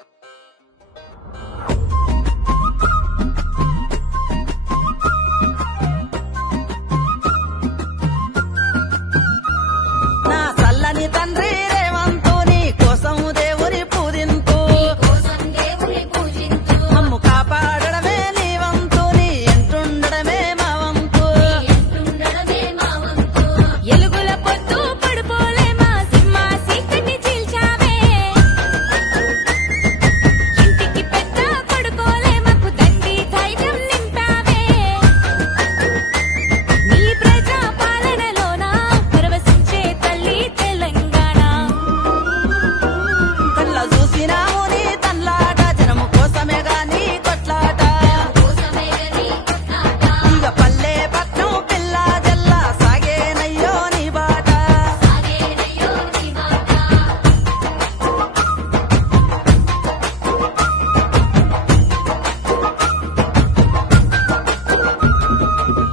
Bye.